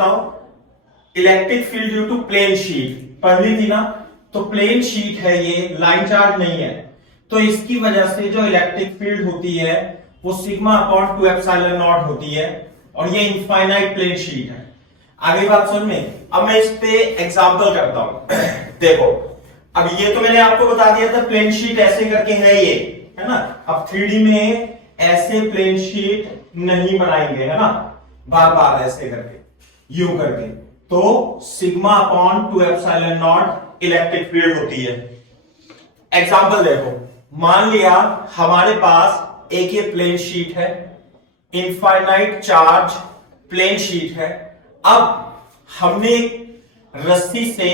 बताओ, electric field due to plane sheet पढ़नी थी ना, तो प्लेन शीट है ये, लाइन चार्ज नहीं है, तो इसकी वजह से जो इलेक्ट्रिक फील्ड होती है वो सिग्मा अपॉन 2 एप्सिलॉन नॉट होती है, और ये इनफाइनाइट प्लेन शीट है। आगे बात सुन में, अब मैं इस पे एग्जांपल करता हूं। देखो, अब ये तो मैंने आपको बता दिया था प्लेन शीट ऐसे करके है ये, है ना। अब 3D में ऐसे प्लेन शीट नहीं बनाएंगे, है ना, बार बार ऐसे करके, यूं करके, तो sigma upon 2 epsilon not electric field होती है। एग्जांपल देखो, मान लिया हमारे पास एक ये प्लेन शीट है, इनफाइनाइट चार्ज प्लेन शीट है। अब हमने रस्सी से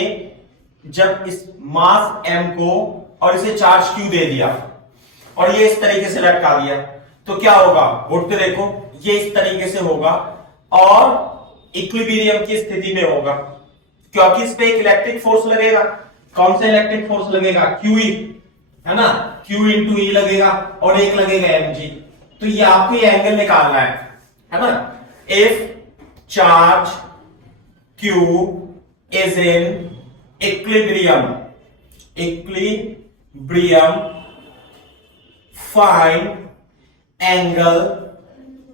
जब इस मास m को और इसे चार्ज q दे दिया और ये इस तरीके से लटका दिया, तो क्या होगा, उठ के देखो, ये इस तरीके से होगा और इक्विलिब्रियम की स्थिति में होगा, क्योंकि इस पे एक इलेक्ट्रिक फोर्स लगेगा। कौन सा इलेक्ट्रिक फोर्स लगेगा, QE, है ना, Q इंटू E लगेगा, और एक लगेगा mg। तो ये आपको ये एंगल निकालना है ना। If charge Q is in equilibrium, find angle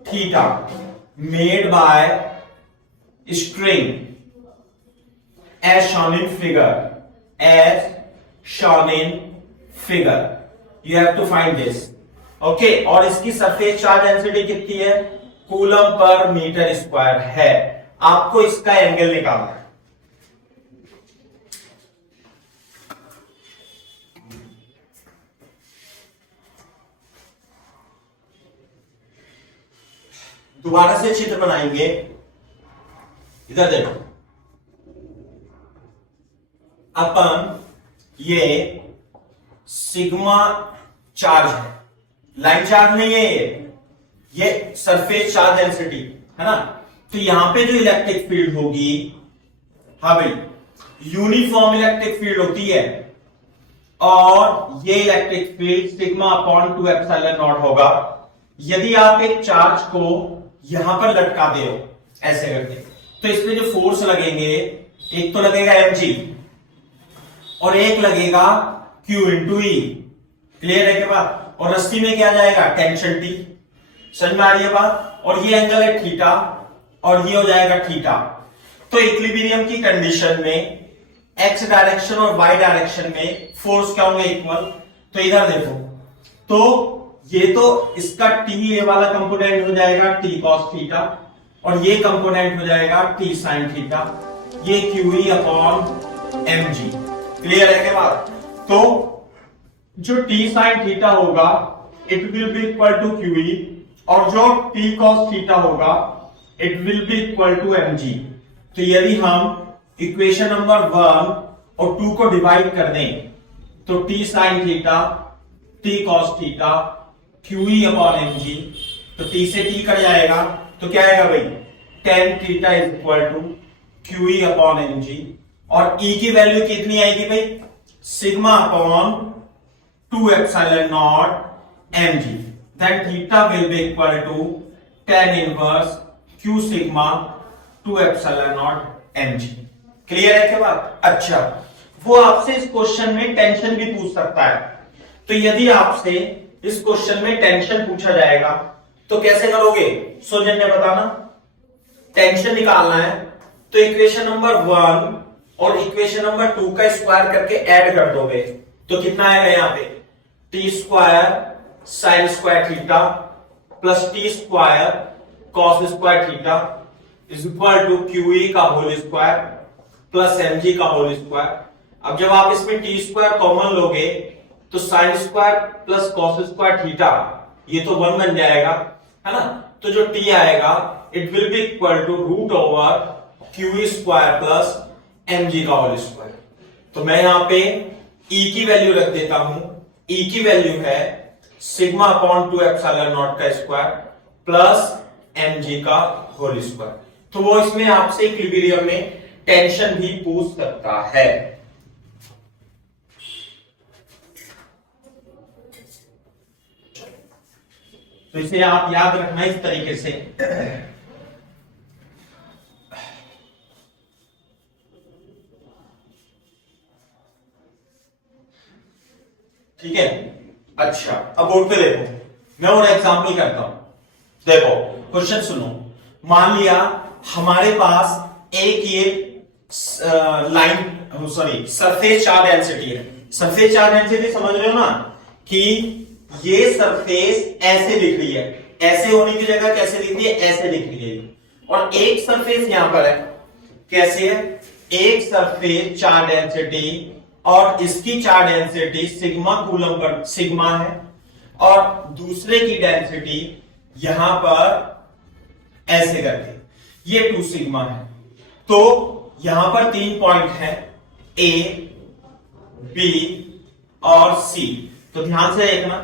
theta made by string as shown in figure, you have to find this, okay। और इसकी सरफेस चार्ज डेंसिटी कितनी है, कूलम पर मीटर स्क्वायर है। आपको इसका एंगल निकालना है। दोबारा से चित्र बनाएंगे, इधर देखो, अपन ये सिग्मा चार्ज है, लाइन चार्ज नहीं है ये सरफेस चार्ज डेंसिटी है ना। तो यहां पे जो इलेक्ट्रिक फील्ड होगी, हाँ भाई, यूनिफॉर्म इलेक्ट्रिक फील्ड होती है, और ये electric field sigma upon 2 epsilon not होगा। यदि आप एक चार्ज को यहां पर लटका दे हो ऐसे करके, तो इसमें जो फोर्स लगेंगे, एक तो लगेगा mg और एक लगेगा q इंटू ई। क्लियर है क्या बात। और रस्सी में क्या जाएगा, टेंशन T। समझ में आ रही है बात। और ये एंगल है थीटा और ये हो जाएगा थीटा। तो इक्विलिब्रियम की कंडीशन में x डायरेक्शन और y डायरेक्शन में फोर्स क्या होंगे, इक्वल। तो इधर देखो, तो ये तो इसका t ये वाला कंपोनेंट हो जाएगा t cos थीटा, और ये कंपोनेंट हो जाएगा t sin थीटा, ये QE अपॉन mg। क्लियर है क्या बात। तो जो t sin थीटा होगा it will be equal to QE, और जो t cos थीटा होगा it will be equal to mg। तो यदि हम इक्वेशन नंबर 1 और 2 को डिवाइड कर दें, तो t sin theta, t cos theta, QE upon mg, तो t से t कट जाएगा, तो क्या आएगा भाई, tan theta is equal to QE upon mg। और e की वैल्यू कितनी आएगी भाई, sigma upon 2 epsilon naught mg। Then theta will be equal to tan inverse q sigma 2 epsilon naught mg। Clear है क्या बात। अच्छा, वो आपसे इस क्वेश्चन में टेंशन भी पूछ सकता है। तो यदि आपसे इस क्वेश्चन में टेंशन पूछा जाएगा तो कैसे करोगे, सौजन्य बताना। टेंशन निकालना है तो इक्वेशन नंबर 1 और इक्वेशन नंबर 2 का स्क्वायर करके ऐड कर दोगे, तो कितना आएगा यहाँ पे, T square sine square theta plus T square cos square theta is equal to QE का होल स्क्वायर प्लस mg का होल स्क्वायर। अब जब आप इसमें टी स्क्वायर कॉमन लोगे तो sine square plus cos square theta ये तो 1 बन जाएगा, है ना। तो जो t आएगा it will be equal to root over QE square plus mg का होल स्क्वायर। तो मैं यहां पे e की वैल्यू रख देता हूं, e की वैल्यू है सिग्मा अपॉन 2 एप्सिलॉन नॉट का स्क्वायर प्लस mg का होल स्क्वायर। तो वो इसमें आपसे इक्विलिब्रियम में टेंशन भी पूछ सकता है। तो इसे आप याद रखना इस तरीके से। ठीक है। अच्छा, अब बोर्ड पे देखो, मैं और एग्जाम्पल करता हूं। देखो क्वेश्चन सुनो, मान लिया हमारे पास एक ये line sorry surface charge density है। सरफेस चार्ज डेंसिटी समझ रहे हो ना, कि ये सरफेस ऐसे दिख रही है, ऐसे होने की जगह कैसे दिख रही है, ऐसे दिख रही है। और एक सरफेस यहां पर है, कैसे है, एक सरफेस चार्ज डेंसिटी और इसकी charge density sigma coulomb per sigma है, और दूसरे की डेंसिटी यहां पर ऐसे करके ये 2 सिग्मा है। तो यहां पर 3 पॉइंट है, ए बी और सी। तो ध्यान से देखना,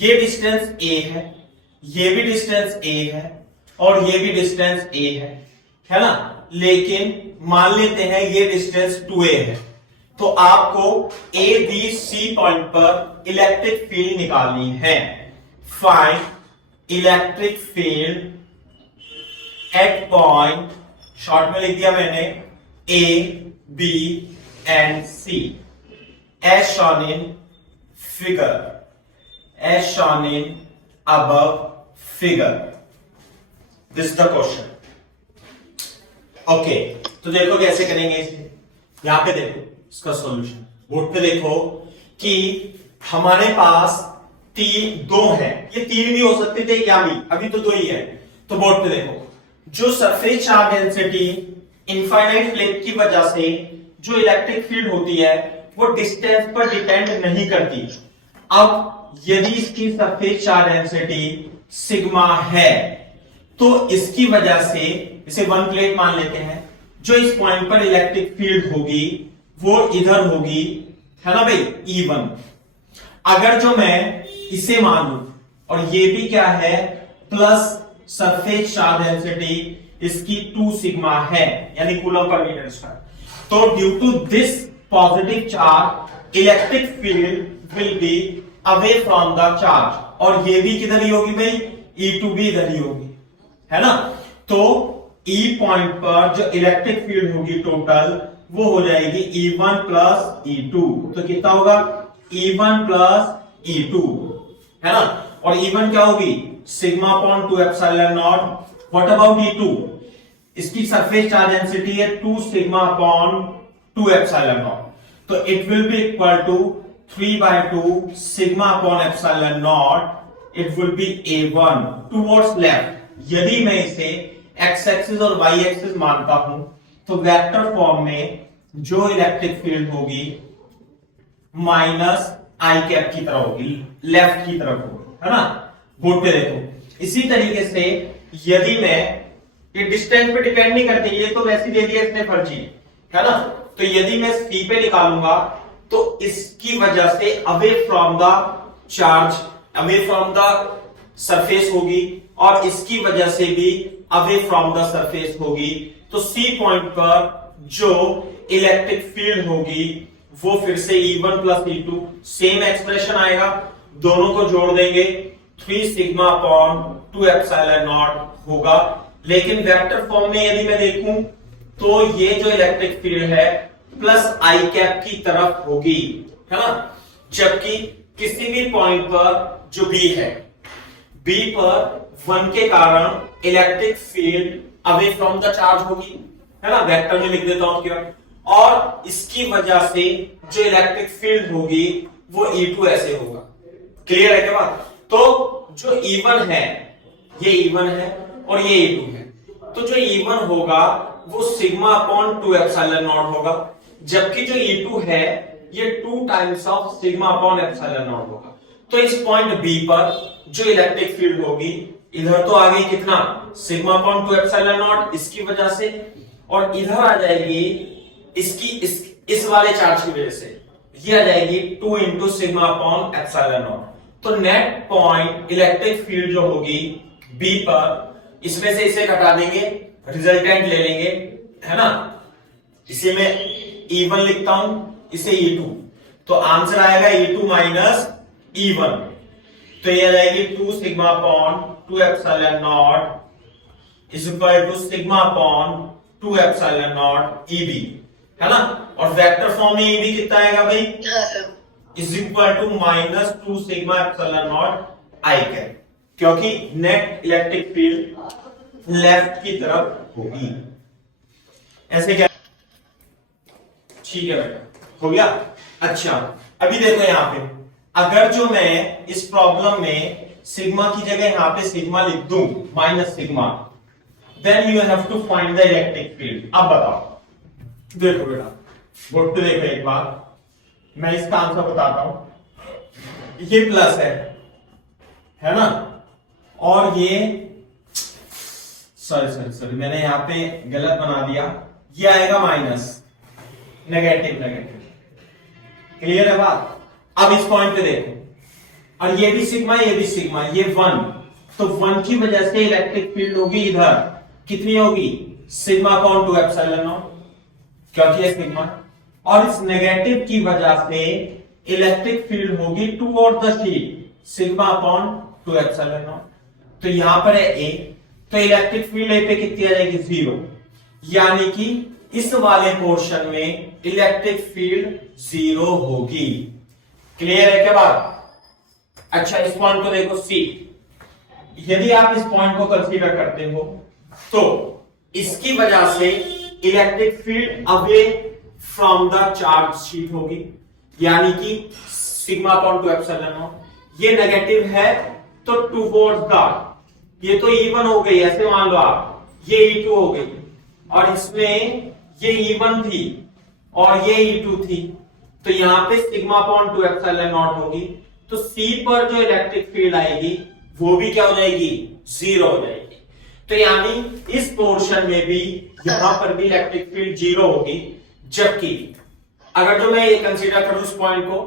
ये डिस्टेंस ए है, ये भी डिस्टेंस ए है, और ये भी डिस्टेंस ए है ना। लेकिन मान लेते हैं ये डिस्टेंस 2a है। तो आपको ए बी सी पॉइंट पर इलेक्ट्रिक फील्ड निकालनी है। Find electric field at point, short में लिख दिया मैंने, A B and C as shown in figure, as shown in above figure. This is the question. Okay, तो देखो कैसे करेंगे इसे। यहां पे देखो इसका सॉल्यूशन, बोर्ड पे देखो कि हमारे पास 2 है, ये 3 भी हो सकते थे या भी, अभी तो 2 ही है। तो बोर्ड पे देखो, जो surface charge density infinite plate की वजह से जो इलेक्ट्रिक फील्ड होती है वो डिस्टेंस पर डिपेंड नहीं करती। अब यदि इसकी सरफेस चार्ज डेंसिटी सिग्मा है, तो इसकी वजह से इसे 1 प्लेट मान लेते हैं, जो इस पॉइंट पर इलेक्ट्रिक फील्ड होगी वो इधर होगी, है ना भाई, E1। अगर जो मैं इसे मान लू, और ये भी क्या है, प्लस सरफेस चार्ज डेंसिटी इसकी 2 सिग्मा है, यानी कूलम पर मीटर स्क्वायर। तो due to this positive charge electric field will be away from the charge, और ये भी किधर ही होगी भाई, E2 भी इधर ही होगी, है ना। तो E पॉइंट पर जो इलेक्ट्रिक फील्ड होगी टोटल, वो हो जाएगी E1 प्लस E2। तो कितना होगा, E1 प्लस E2, है ना। और E1 क्या होगी, sigma upon 2 epsilon naught. What about E2, इसकी सरफेस चार्ज डेंसिटी है 2 सिग्मा अपॉन 2 एप्सिलॉन नॉट। तो it will be equal to 3/2 sigma upon epsilon naught. It will be A1 towards left. यदि मैं इसे एक्स एक्सिस और Y axis मानता हूं, तो वेक्टर फॉर्म में जो इलेक्ट्रिक फील्ड होगी माइनस आई कैप की तरफ होगी, लेफ्ट की तरफ होगी, है ना। बोर्ड पे देखो, इसी तरीके से यदि मैं, ये डिस्टेंस पे डिपेंड नहीं करती, ये तो वैसे दे दिया इसने फर्जी, है ना। तो यदि मैं सी पे निकालूंगा, तो इसकी वजह से away from the charge, away from the surface होगी, और इसकी वजह से भी अवे फ्रॉम द सरफेस होगी। तो सी पॉइंट पर जो इलेक्ट्रिक फील्ड होगी वो फिर से E1 plus E2, same expression आएगा, दोनों को जोड़ देंगे, 3 सिग्मा अपॉन 2 एप्सिलॉन नॉट होगा। लेकिन वेक्टर फॉर्म में यदि मैं देखूं, तो ये जो इलेक्ट्रिक फील्ड है प्लस आई कैप की तरफ होगी, है ना। जबकि किसी भी पॉइंट पर जो बी है, बी पर 1 के कारण electric field away from the charge होगी, है ना। वेक्टर में लिख देता हूं क्या, और इसकी वजह से जो इलेक्ट्रिक फील्ड होगी वो E2 ऐसे होगा। क्लियर है क्या बात। तो जो E1 है, ये E1 है और ये E2 है। तो जो E1 होगा वो सिग्मा अपॉन 2 एप्सिलॉन नॉट होगा, जबकि जो E2 है ये 2 times of sigma upon epsilon not होगा। तो इस पॉइंट बी पर जो इलेक्ट्रिक फील्ड होगी, इधर तो आ गई कितना, सिग्मा अपॉन 2 एप्सिलॉन नॉट इसकी वजह से, और इधर आ जाएगी इसकी इस वाले चार्ज की वजह से, ये आ जाएगी 2 into sigma upon epsilon naught. तो नेट पॉइंट इलेक्ट्रिक फील्ड जो होगी बी पर, इसमें से इसे घटा देंगे, रिजल्टेंट ले लेंगे, है ना। इसे मैं E1 लिखता हूं, इसे E2, तो आंसर आएगा E2 माइनस E1। तो ये आ जाएगी 2 sigma upon 2 epsilon naught is equal to sigma upon 2 epsilon naught EB, है ना। और वेक्टर फॉर्म में EB कितना आएगा भाई, is equal to -2 sigma epsilon naught I cap, क्योंकि नेट इलेक्ट्रिक फील्ड लेफ्ट की तरफ होगी। ऐसे क्या, ठीक है बेटा, हो गया। अच्छा, अभी देखो यहां पे, अगर जो मैं इस प्रॉब्लम में सिग्मा की जगह यहां पे सिग्मा लिख दूं minus sigma, then you have to find the electric field. अब बताओ, देखो बेटा, बोर्ड पे देखो एक बार, मैं इसका आंसर बताता हूं। ये प्लस है ना, और ये सॉरी मैंने यहां पे गलत बना दिया, ये आएगा माइनस, नेगेटिव। क्लियर है बात? अब इस पॉइंट पे देखो, और ये भी सिग्मा, ये भी सिग्मा, ये 1, तो 1 की वजह से इलेक्ट्रिक फील्ड होगी इधर, कितनी होगी? सिग्मा अपॉन 2 एप्सिलॉन नॉट, क्योंकि ये सिग्मा। और इस नेगेटिव की वजह से इलेक्ट्रिक फील्ड होगी toward the sheet, sigma upon 2 epsilon naught. तो यहां पर है ए, तो इलेक्ट्रिक फील्ड ए पे कितनी आ जाएगी? 0, यानी कि इस वाले पोर्शन में इलेक्ट्रिक फील्ड 0 होगी। क्लियर है क्या बात? अच्छा, इस पॉइंट को देखो सी, यदि आप इस पॉइंट को कंसीडर करते हो तो इसकी वजह से electric field away from the charge sheet होगी, यानी कि सिग्मा अपॉन 2 एप्सिलॉन नॉट। ये नेगेटिव है तो टुवर्ड्स द, ये तो E1 हो गई, ऐसे मान लो आप, ये E2 हो गई, और इसमें ये E1 थी और ये E2 थी, तो यहां पे सिग्मा अपॉन 2 एप्सिलॉन नॉट होगी। तो C पर जो इलेक्ट्रिक फील्ड आएगी वो भी क्या हो जाएगी? 0 हो जाएगी। तो यानी इस पोर्शन में भी, यहां पर भी इलेक्ट्रिक फील्ड 0 होगी, जबकि अगर जो मैं ये कंसीडर करूं इस पॉइंट को,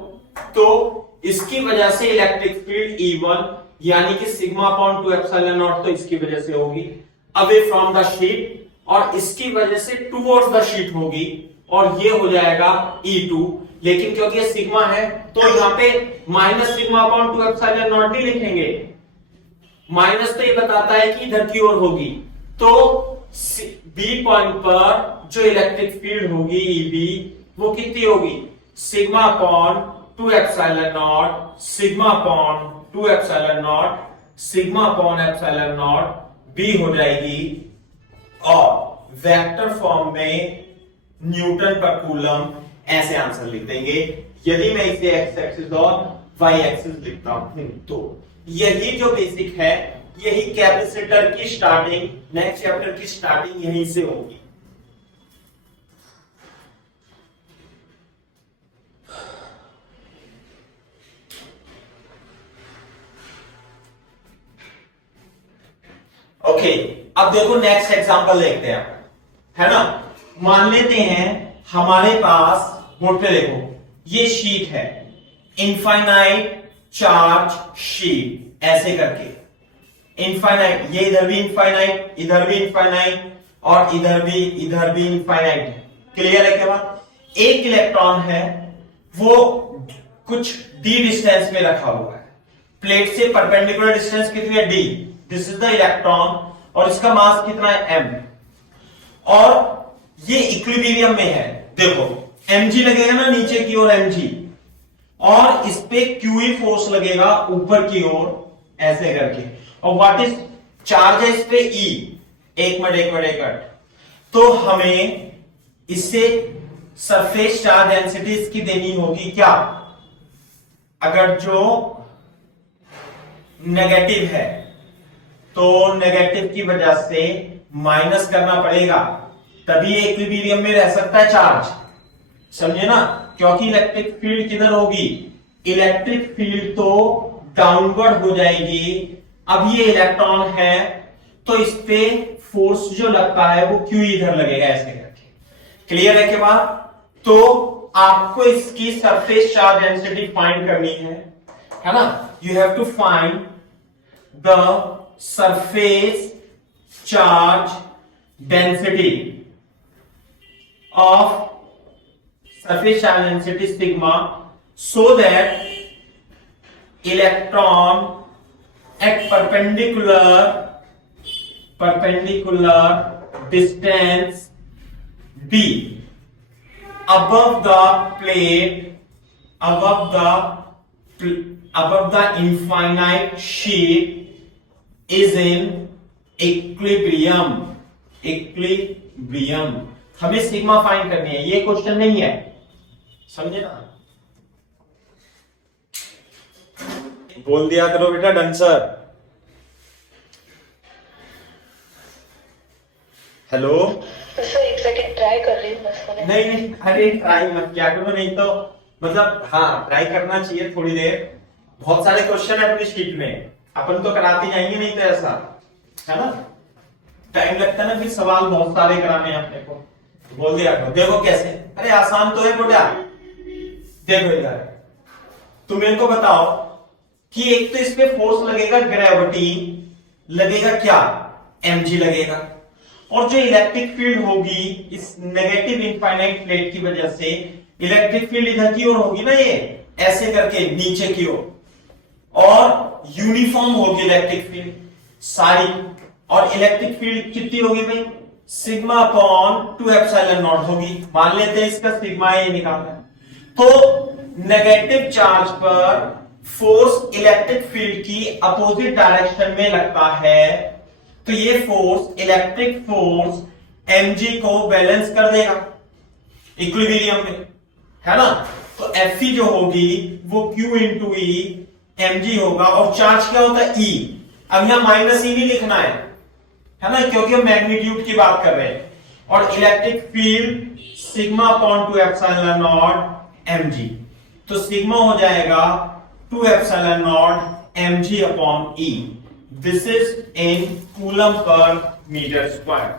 तो इसकी वजह से इलेक्ट्रिक फील्ड E1 यानी कि सिग्मा अपॉन 2 एप्सिलॉन नॉट, तो इसकी वजह से होगी अवे फ्रॉम द शीट, और इसकी वजह से टुवर्ड्स द शीट होगी, और ये हो जाएगा E2। लेकिन क्योंकि ये सिग्मा है तो यहां पे minus sigma upon 2 epsilon not नहीं लिखेंगे, माइनस तो ये बताता है कि इधर की ओर होगी। तो बी पॉइंट पर जो इलेक्ट्रिक फील्ड होगी EB, वो कितनी होगी? Sigma upon 2 epsilon not, sigma upon 2 epsilon not, sigma upon epsilon not be हो जाएगी। और वेक्टर फॉर्म में न्यूटन पर कूलम, ऐसे आंसर लिख देंगे। यदि मैं इसे एक्स एक्सिस और वाई एक्सिस लिखता हूं, तो यही जो बेसिक है, यही कैपेसिटर की स्टार्टिंग, नेक्स्ट चैप्टर की स्टार्टिंग यहीं से होगी। ओके, अब देखो नेक्स्ट एग्जांपल देखते हैं, है ना। मान लेते हैं हमारे पास, बोर्ड पे देखो, ये शीट है, इनफाइनाइट चार्ज शीट, ऐसे करके इनफाइनाइट, ये इधर भी इनफाइनाइट, इधर भी इनफाइनाइट, और इधर भी इनफाइनाइट है। क्लियर है क्या बात? एक इलेक्ट्रॉन है, वो कुछ d डिस्टेंस में रखा हुआ है, प्लेट से परपेंडिकुलर डिस्टेंस कितनी है? d, this is the electron, और इसका मास कितना है? m, और ये इक्विलिब्रियम में है। देखो mg लगेगा ना नीचे की ओर mg, और इस पे QE फोर्स लगेगा ऊपर की ओर, ऐसे करके। और व्हाट इज चार्ज है इस पे? E। एक मिनट, तो हमें इससे सरफेस चार्ज डेंसिटी इसकी देनी होगी क्या? अगर जो नेगेटिव है तो नेगेटिव की वजह से माइनस करना पड़ेगा, तभी इक्विलिब्रियम में रह सकता है चार्ज, समझे ना। क्योंकि इलेक्ट्रिक फील्ड किधर होगी? इलेक्ट्रिक फील्ड तो डाउनवर्ड हो जाएगी। अब ये इलेक्ट्रॉन है तो इस पे फोर्स जो लगता है वो क्यू इधर लगेगा, ऐसे करके। क्लियर है के बाद? तो आपको इसकी सरफेस चार्ज डेंसिटी फाइंड करनी है ना। You have to find the surface charge density of surface charge density sigma, so that electron at perpendicular distance d above the plate above the infinite sheet is in equilibrium. हमें sigma find करनी है, ये question नहीं है, समझे ना? बोल दिया करो बेटा डांसर। हेलो सर एक सेकंड ट्राई कर रही हूँ बस। नहीं, अरे ट्राई मत क्या करो, नहीं तो मतलब हाँ ट्राई करना चाहिए थोड़ी देर। बहुत सारे क्वेश्चन है अपनी शीट में, अपन तो कराते जाएंगे, नहीं तो ऐसा है ना, टाइम लगता है ना, फिर सवाल बहुत सारे कराने हैं अपने को। बोल दिया करो। देखो कैसे, अरे आसान तो है बेटा। देखो इधर, तुम मेरे को बताओ कि एक तो इसमें फोर्स लगेगा ग्रेविटी, लगेगा क्या, mg लगेगा, और जो इलेक्ट्रिक फील्ड होगी इस नेगेटिव इनफाइनाइट प्लेट की वजह से, इलेक्ट्रिक फील्ड इधर की ओर होगी ना, ये ऐसे करके नीचे की ओर, और यूनिफॉर्म होगी इलेक्ट्रिक फील्ड सारी। और इलेक्ट्रिक फील्ड कितनी होगी भाई, सिग्मा अपॉन 2 एप्सिलॉन नॉट होगी। मान लेते हैं इसका सिग्मा ये निकालना है। तो नेगेटिव चार्ज पर फोर्स इलेक्ट्रिक फील्ड की अपोजिट डायरेक्शन में लगता है, तो ये फोर्स, इलेक्ट्रिक फोर्स mg को बैलेंस कर देगा इक्विलिब्रियम में, है ना। तो Fe जो होगी वो Q इंटू ई mg होगा, और चार्ज क्या होता है E। अब यहां माइनस ई नहीं लिखना है ना, क्योंकि हम मैग्नीट्यूड की बात कर रहे हैं। और electric field sigma upon 2 epsilon naught mg, तो सिग्मा हो जाएगा 2 epsilon naught mg upon E। This is in coulomb per meter square.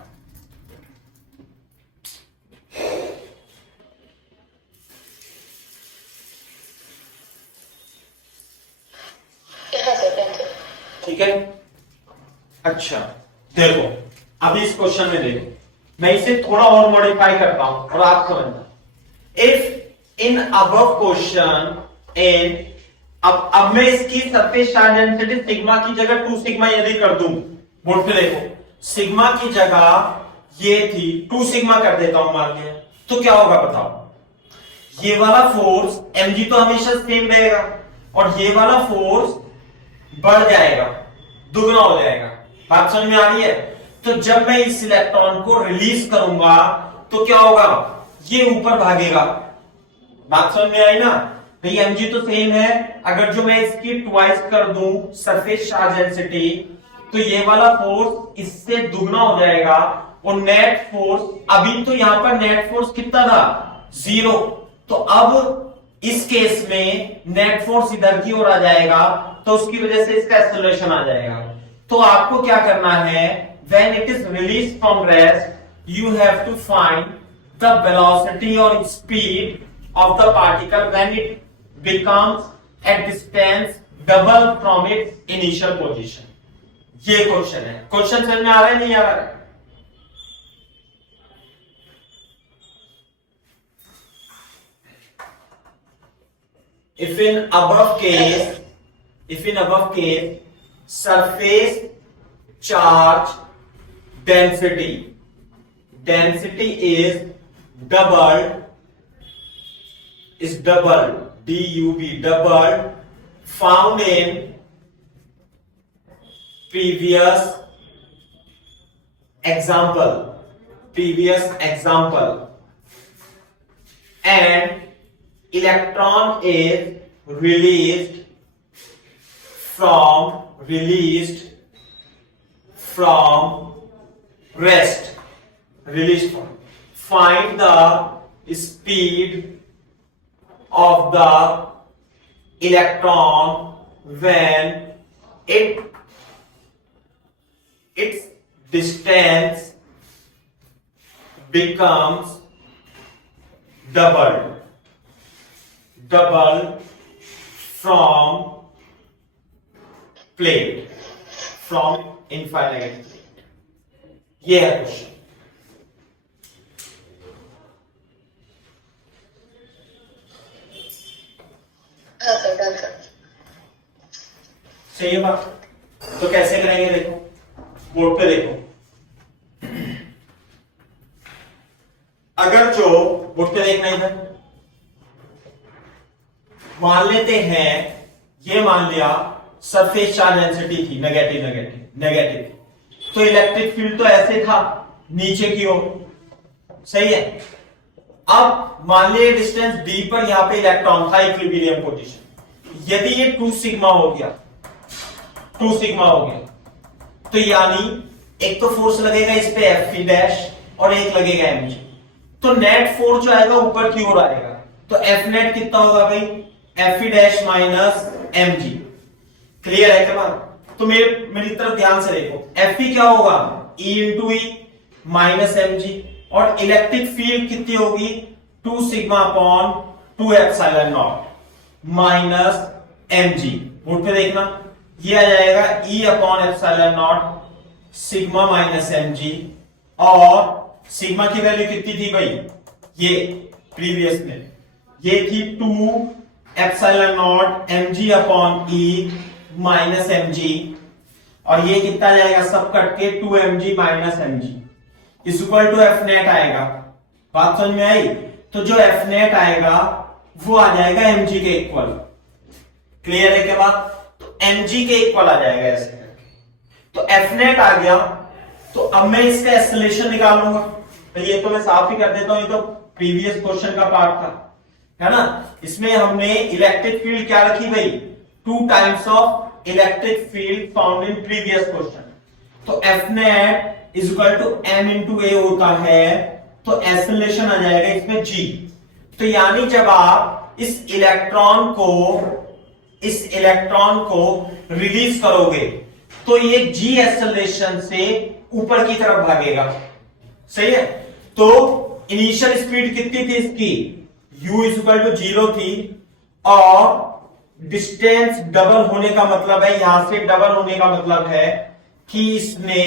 ठीक है, अच्छा देखो अब इस क्वेश्चन में देखो, मैं इसे थोड़ा और मॉडिफाई करता हूं और आप समझना। If in above question in, अब मैं इसकी सरफेस चार्ज डेंसिटी सिग्मा की जगह 2 सिग्मा यदि कर दूं, बोर्ड पे देखो, सिग्मा की जगह ये थी 2 सिग्मा कर देता हूं मान लिया, तो क्या होगा बताओ। ये वाला फोर्स mg तो हमेशा सेम रहेगा, और ये वाला फोर्स बढ़ जाएगा, दुगना हो जाएगा। बात समझ में आ रही है? तो जब मैं इस इलेक्ट्रॉन को रिलीज करूंगा तो क्या होगा, ये ऊपर भागेगा। बात समझ में आई ना भाई, mg तो सेम है, अगर जो मैं इसकी ट्वाइस कर दूं सरफेस चार्ज डेंसिटी, तो ये वाला फोर्स इससे दुगना हो जाएगा, और नेट फोर्स, अभी तो यहां पर नेट फोर्स कितना था, 0, तो अब इस केस में नेट फोर्स इधर की ओर आ जाएगा, तो उसकी वजह से इसका एक्सेलरेशन आ जाएगा। तो आपको क्या करना है, when it is released from rest, you have to find the velocity और speed of the particle when it becomes at distance double from its initial position. ये क्वेश्चन है। क्वेश्चन समझ में आ रहा है नहीं आ रहा है? If in above case surface charge density is doubled, double found in previous example, and electron is released from rest, find the speed of the electron when its distance becomes doubled from plate, from infinite plate. ये है question. सही है बात? तो कैसे करेंगे देखो, board पे देखो, अगर जो बोर्ड पे देखना इधर, मान लेते हैं, ये मान लिया सरफेस चार्ज डेंसिटी थी नेगेटिव नेगेटिव नेगेटिव, तो इलेक्ट्रिक फील्ड तो ऐसे था नीचे की ओर, सही है। अब मान लिया डिस्टेंस d पर यहां पे इलेक्ट्रॉन था इक्विलिब्रियम पोजीशन, यदि ये 2 सिग्मा हो गया, 2 सिग्मा हो गया, तो यानी एक तो फोर्स लगेगा इस पे F डैश और एक लगेगा mg, तो नेट फोर्स जो आएगा ऊपर की ओर आएगा, तो F नेट कितना होगा भाई, F dash minus mg। Clear है क्या बात? तो मेरी तरफ ध्यान से देखो, F क्या होगा, E into E minus mg, और इलेक्ट्रिक फील्ड कितनी होगी, 2 sigma upon 2 epsilon not minus mg। Board पे देखना, ये आ जाएगा E upon epsilon not sigma minus mg, और सिग्मा की वैल्यू कितनी थी भाई, ये प्रीवियस में ये थी 2 epsilon naught mg upon E minus mg, और ये कितना जाएगा सब कट के 2 mg minus mg is equal to F net आएगा। बात समझ में आई? तो जो एफ नेट आएगा वो आ जाएगा mg के इक्वल। क्लियर है क्या बात? तो mg के इक्वल आ जाएगा ऐसे करके, तो एफ नेट आ गया। तो अब मैं इसका एक्सेलरेशन निकालूंगा, तो ये तो मैं साफ ही कर देता हूं, ये तो प्रीवियस क्वेश्चन का पार्ट था, है ना। इसमें हमने इलेक्ट्रिक फील्ड क्या रखी भाई, 2 times of electric field found in previous question, तो F net is equal to m into A होता है, तो एक्सेलरेशन आ जाएगा इसमें g। तो यानी जब आप इस इलेक्ट्रॉन को रिलीज करोगे तो ये g एक्सेलरेशन से ऊपर की तरफ भागेगा, सही है। तो इनिशियल स्पीड कितनी थी इसकी, u इज इक्वल टू 0 थी, और डिस्टेंस डबल होने का मतलब है, यहां से डबल होने का मतलब है कि इसने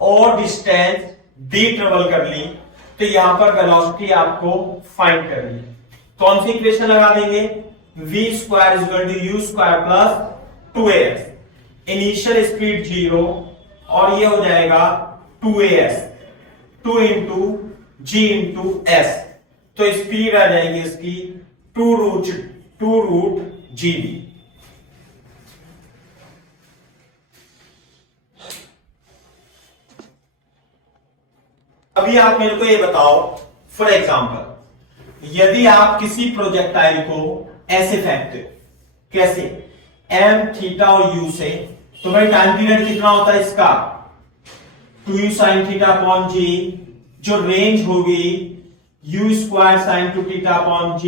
और डिस्टेंस d ट्रेवल कर ली, तो यहां पर वेलोसिटी आपको फाइंड करनी है। कौन सी इक्वेशन लगा देंगे, v square is equal to u square plus 2as, initial speed 0 और ये हो जाएगा 2as, 2 into g into s, तो स्पीड आ जाएगी इसकी 2 रूट gv। अभी आप मेरे को ये बताओ, फॉर एग्जाम्पल यदि आप किसी प्रोजेक्टाइल को ऐसे फेंकते हो, कैसे, m थीटा और u से, तो भाई टाइम पीरियड कितना होता है इसका, 2u sine theta upon g, जो रेंज होगी u square sign 2 theta upon g,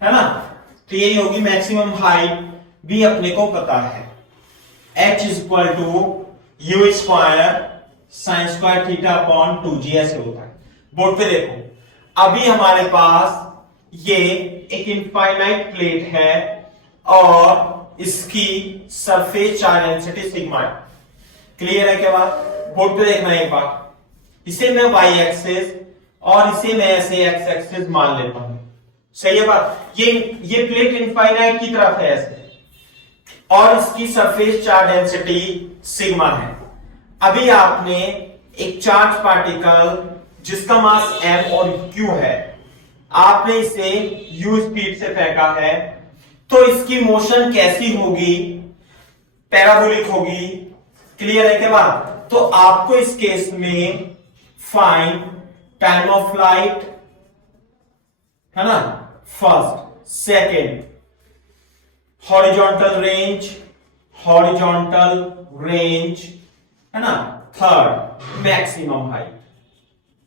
है ना। तो यही होगी मैक्सिमम हाइट, भी अपने को पता है, h is equal to u square sine square theta upon 2g ऐसे होता है। बोर्ड पे देखो, अभी हमारे पास ये एक इनफाइनाइट प्लेट है और इसकी सरफेस चार्ज डेंसिटी सिग्मा है। क्लियर है क्या बात? बोर्ड पे देखना एक बार, इसे मैं y एक्सिस और इसे मैं ऐसे x एक्सिस मान लेता हूं, सही है बात। ये प्लेट इनफाइनाइट की तरफ है ऐसे, और इसकी सरफेस चार्ज डेंसिटी सिग्मा है। अभी आपने एक चार्ज पार्टिकल जिसका मास m और q है, आपने इसे u स्पीड से फेंका है, तो इसकी मोशन कैसी होगी, पैराबोलिक होगी। क्लियर है क्या बात? तो आपको इस केस में फाइंड टाइम ऑफ फ्लाइट, है ना, फर्स्ट, सेकेंड हॉरिजॉन्टल रेंज, है ना, third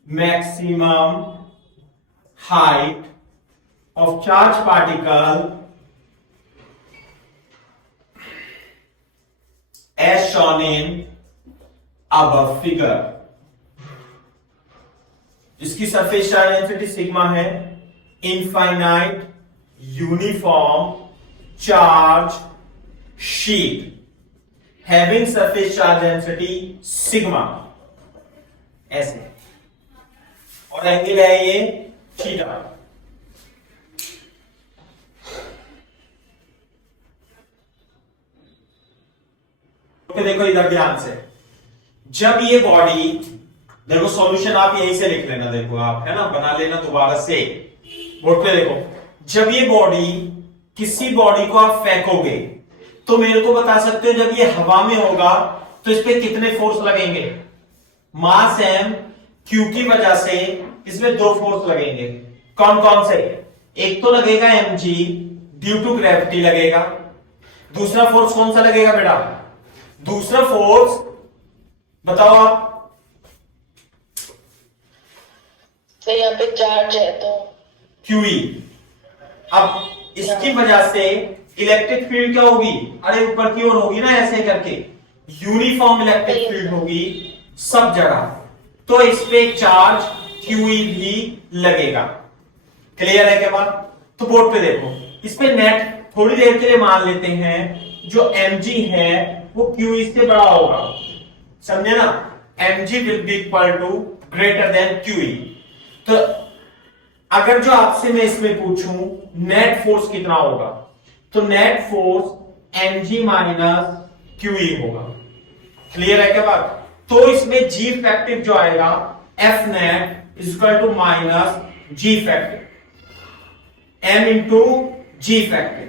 maximum height of charge particle as shown in above figure। इसकी सरफेस चार्ज डेंसिटी सिग्मा है, infinite uniform charge sheet having surface charge density sigma ऐसे, और angle है ये थीटा। तो देखो इधर ध्यान से, जब ये बॉडी, देखो सॉल्यूशन आप यहीं से लिख लेना, देखो आप, है ना, बना लेना दोबारा से। बोर्ड पे देखो, जब ये बॉडी किसी बॉडी को आप फेंकोगे तो मेरे को बता सकते हो जब ये हवा में होगा तो इस पे कितने फोर्स लगेंगे? मास m q की वजह से इसमें 2 फोर्स लगेंगे। कौन कौन से? एक तो लगेगा mg ड्यू टू ग्रेविटी लगेगा। दूसरा फोर्स कौन सा लगेगा बेटा? दूसरा फोर्स बताओ आप। तो यहाँ पे चार्ज है तो QE। अब इसकी वजह से इलेक्ट्रिक फील्ड क्या होगी? अरे ऊपर की ओर होगी ना, ऐसे करके यूनिफॉर्म इलेक्ट्रिक फील्ड होगी सब जगह। तो इस पे चार्ज QE भी लगेगा। क्लियर है क्या बात? तो बोर्ड पे देखो, इस पे नेट थोड़ी देर के लिए मान लेते हैं जो mg है वो QE से बड़ा होगा, समझे ना? mg will be equal to greater than QE। तो अगर जो आपसे मैं इसमें पूछूं नेट फोर्स कितना होगा, तो net force mg minus QE होगा। क्लियर है क्या बात? तो इसमें g फैक्टिव जो आएगा F net is equal to minus g effective, m into g effective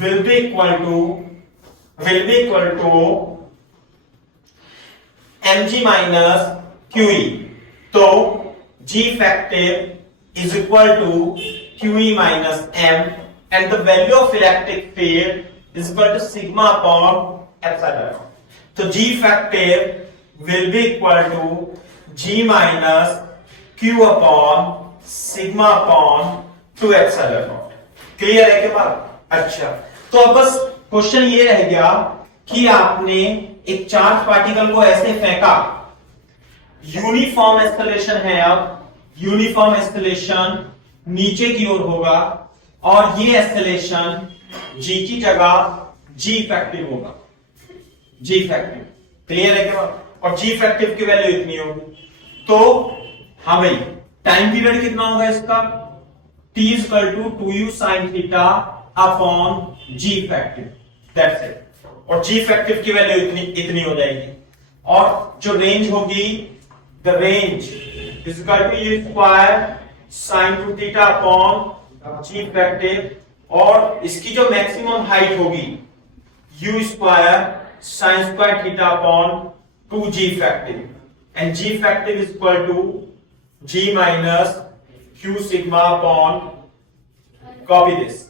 will be equal to mg minus QE। तो g effective is equal to QE minus m and the value of electric field is equal to sigma upon epsilon। तो g factor will be equal to g minus q upon sigma upon 2 epsilon naught। Clear है क्या बात? अच्छा, तो अब बस question ये रह गया कि आपने एक चार्ज पार्टिकल को ऐसे फेंका, यूनिफॉर्म एस्केलेशन है, अब यूनिफॉर्म एस्केलेशन नीचे की ओर होगा और ये एस्केलेशन g की जगह g फैक्टिव होगा, g फैक्टिव। क्लियर है क्या? और g फैक्टिव की वैल्यू इतनी होगी। तो हाँ भाई, टाइम पीरियड कितना होगा इसका? t is equal to 2u sin theta upon g effective, that's it. और g फैक्टिव की वैल्यू इतनी हो जाएगी। और जो रेंज होगी, the range is equal to u square sin 2 theta upon g effective, और इसकी जो मैक्सिमम हाइट होगी u square sin square theta upon 2g effective, and g effective is equal to g minus q sigma upon, copy this,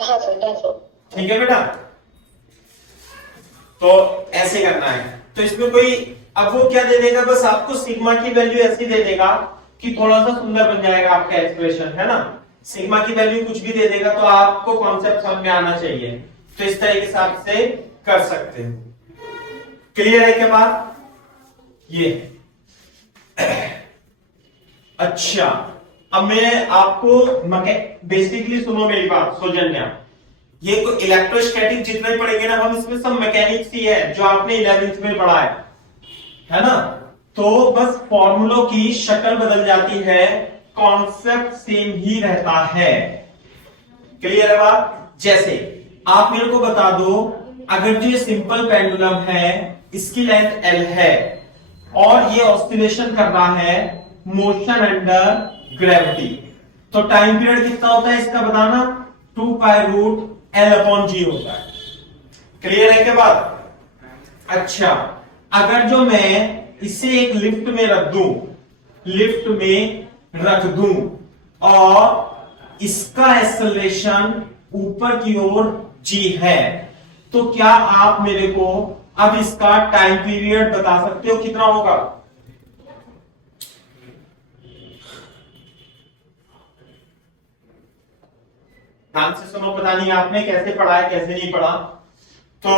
हाँ sir, that's all। ठीक है बेटा? तो ऐसे करना है। तो इसमें कोई, अब वो क्या दे देगा, बस आपको सिग्मा की वैल्यू ऐसी दे देगा कि थोड़ा सा सुंदर बन जाएगा आपका एक्सप्रेशन, है ना? सिग्मा की वैल्यू कुछ भी दे देगा तो आपको कॉन्सेप्ट समझ में आना चाहिए। तो इस तरीके से आप इसे कर सकते हो। क्लियर है क्या बात? ये अच्छा, अब मैं आपको बेसिकली सुनो मेरी बात, सौजन्या, ये को इलेक्ट्रोस्टैटिक जितने पढ़ेंगे ना हम, इसमें सब मैकेनिक्स ही है जो आपने 11th में पढ़ा है ना? तो बस फॉर्मूलों की शक्ल बदल जाती है, कॉन्सेप्ट सेम ही रहता है। क्लियर है बात? जैसे आप मेरे को बता दो अगर जो ये सिंपल पेंडुलम है इसकी लेंथ L है और ये ऑस्किलेशन कर रहा है मोशन अंडर ग्रेविटी, तो टाइम पीरियड कितना होता है इसका बताना, 2 pi root L upon G होता है। क्लियर है के बाद? अच्छा, अगर जो मैं इसे एक लिफ्ट में रख दूं, लिफ्ट में रख दूं और इसका एक्सेलरेशन ऊपर की ओर g है, तो क्या आप मेरे को अब इसका टाइम पीरियड बता सकते हो कितना होगा? ध्यान से सुनो, पता नहीं आपने कैसे पढ़ा है कैसे नहीं पढ़ा। तो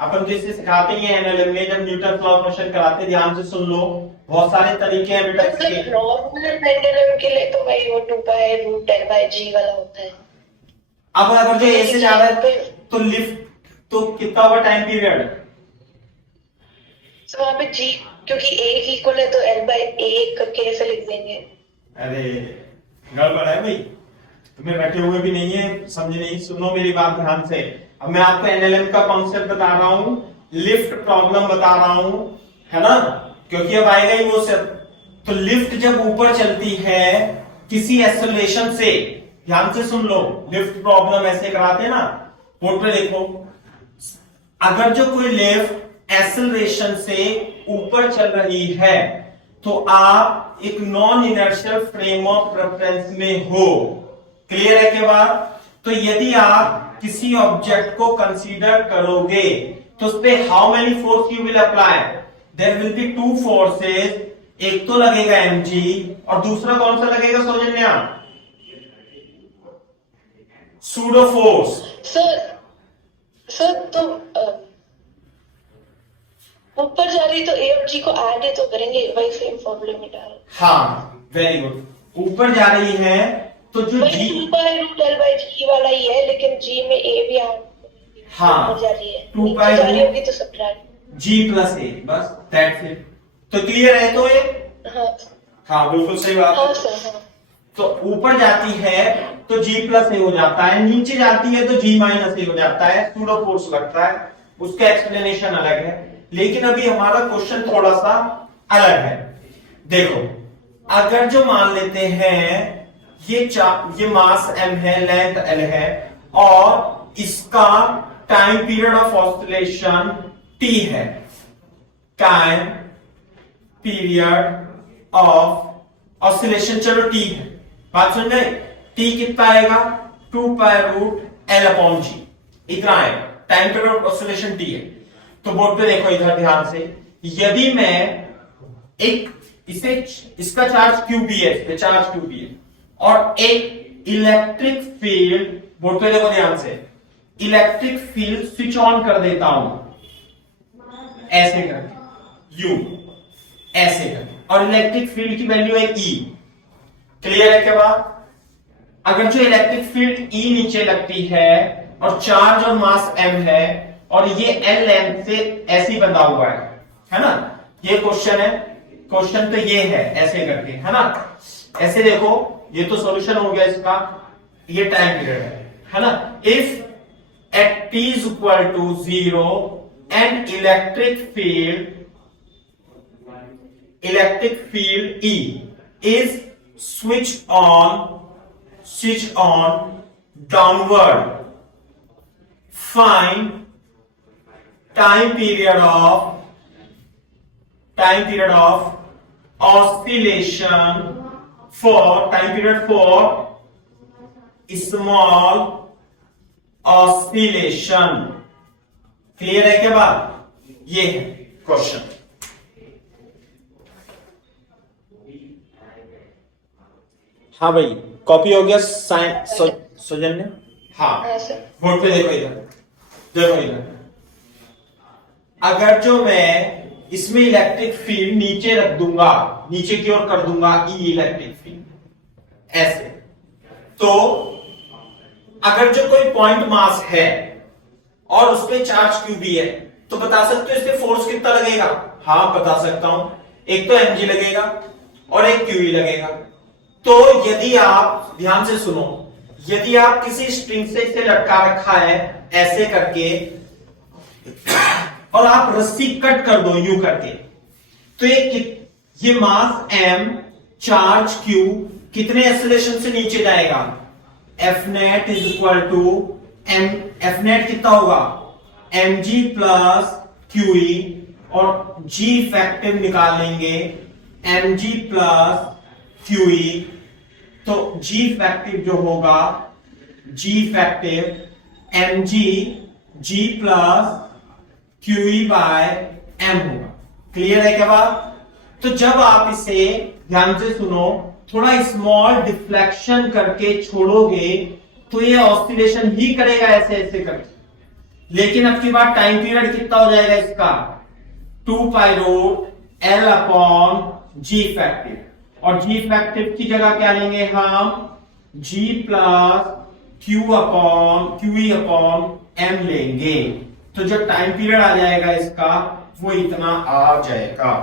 अपन जैसे सिखाते हैं एनएलएम में, जब न्यूटन लॉ ऑफ मोशन कराते हैं, ध्यान से सुन लो, बहुत सारे तरीके हैं बेटा इसके। नॉर्मल पेंडुलम के लिए तो भाई वो 2 pi root L by G वाला होता है। अब अगर जो ऐसे जा रहा है तो लिफ्ट तो कितना होगा टाइम पीरियड? तो वहां पे G क्योंकि एक इक्वल है तो L बाय A करके ऐसे लिख देंगे। अरे गड़बड़ है भाई, तुम्हें बैठे हुए भी नहीं है, समझे नहीं, सुनो मेरी बात ध्यान से। अब मैं आपको एनएलएम का कॉन्सेप्ट बता रहा हूं, लिफ्ट प्रॉब्लम बता रहा हूं, है ना, क्योंकि अब आएगा ही वो सब। तो लिफ्ट जब ऊपर चलती है किसी एक्सेलरेशन से, ध्यान से सुन लो, लिफ्ट प्रॉब्लम ऐसे कराते हैं ना, बोर्ड पे देखो, अगर जो कोई लिफ्ट एक्सेलरेशन से ऊपर चल रही है तो आप एक non inertial frame of reference में हो। क्लियर है के बाद? तो यदि आप किसी ऑब्जेक्ट को कंसीडर करोगे तो उस पे how many force you will apply? There will be 2 forces, एक तो लगेगा mg और दूसरा कौन सा लगेगा सौजन्या? Pseudo force. सर तो ऊपर जा रही तो A और G को ऐड तो करेंगे वही सेम फॉर्मूले में डाल। हाँ वेरी गुड, ऊपर जा रही है तो जो G 2 pi root L by G वाला ही है, लेकिन G में A भी ऐड हाँ जा रही है, 2 पाई जा रही होगी तो सब्ट्रैक्ट G प्लस A, बस दैट्स इट। तो क्लियर है? तो ये हाँ हाँ बिल्कुल सही बात। हाँ सर हाँ। तो ऊपर जाती है तो G प्लस ए हो जाता है, नीचे जाती है तो G माइनस ए हो जाता है, सूडो फोर्स लगता है, उसका एक्सप्लेनेशन अलग है। लेकिन अभी हमारा क्वेश्चन थोड़ा सा अलग है। देखो, अगर जो मान लेते हैं ये मास m है, लेंथ L है और इसका time period of oscillation T है, टाइम पीरियड ऑफ ऑस्किलेशन चलो T है, बात समझ गए? T कितना आएगा? 2 pi root L upon G, इतना आएगा, time period of oscillation T है। तो बोर्ड पे देखो इधर ध्यान से, यदि मैं इसका चार्ज QB है, इस पे चार्ज QB है और एक इलेक्ट्रिक फील्ड, बोर्ड पे देखो ध्यान से, इलेक्ट्रिक फील्ड स्विच ऑन कर देता हूं ऐसे करके, U ऐसे करके, और इलेक्ट्रिक फील्ड की वैल्यू है E। क्लियर है क्या बात? अगर जो इलेक्ट्रिक फील्ड E नीचे लगती है और चार्ज और मास m है और ये L लेंथ से ऐसे ही बंधा हुआ है ना, ये क्वेश्चन है, क्वेश्चन तो ये है ऐसे करके, है ना, ऐसे देखो, ये तो सॉल्यूशन हो गया इसका, ये टाइम पीरियड है ना। If at t is equal to 0 and electric field E is switch on downward, find time period of oscillation for time period for small oscillation। Clear है क्या बात? ये है क्वेश्चन। हाँ भाई, कॉपी हो गया सौजन्य? हाँ, बोर्ड पे देखो इधर, अगर जो मैं इसमें इलेक्ट्रिक फील्ड नीचे रख दूंगा, नीचे की ओर कर दूंगा ई इलेक्ट्रिक फील्ड ऐसे, तो अगर जो कोई पॉइंट मास है और उस पे चार्ज QB है, तो बता सकते हो इस पे फोर्स कितना लगेगा? हाँ बता सकता हूं, एक तो mg लगेगा और एक QE लगेगा। तो यदि आप ध्यान से सुनो, यदि आप किसी स्ट्रिंग से इसे लटका रखा है ऐसे करके, और आप रस्सी कट कर दो यूं करके, तो ये मास m चार्ज q कितने एक्सेलरेशन से नीचे जाएगा? F net is equal to M, F net कितना होगा? mg प्लस qe, और g इफेक्टिव निकाल लेंगे mg प्लस qe, तो g इफेक्टिव जो होगा, g effective mg g plus qe by m होगा। क्लियर है क्या बात? तो जब आप इसे ध्यान से सुनो, थोड़ा स्मॉल डिफ्लेक्शन करके छोड़ोगे तो ये ऑसिलेशन ही करेगा ऐसे ऐसे करके, लेकिन अब की बात टाइम पीरियड कितना हो जाएगा इसका? 2 pi root L upon G effective, और जी इफेक्टिव की जगह क्या लेंगे हम? G plus Q upon QE upon M लेंगे, तो जो टाइम पीरियड आ जाएगा इसका वो इतना आ जाएगा।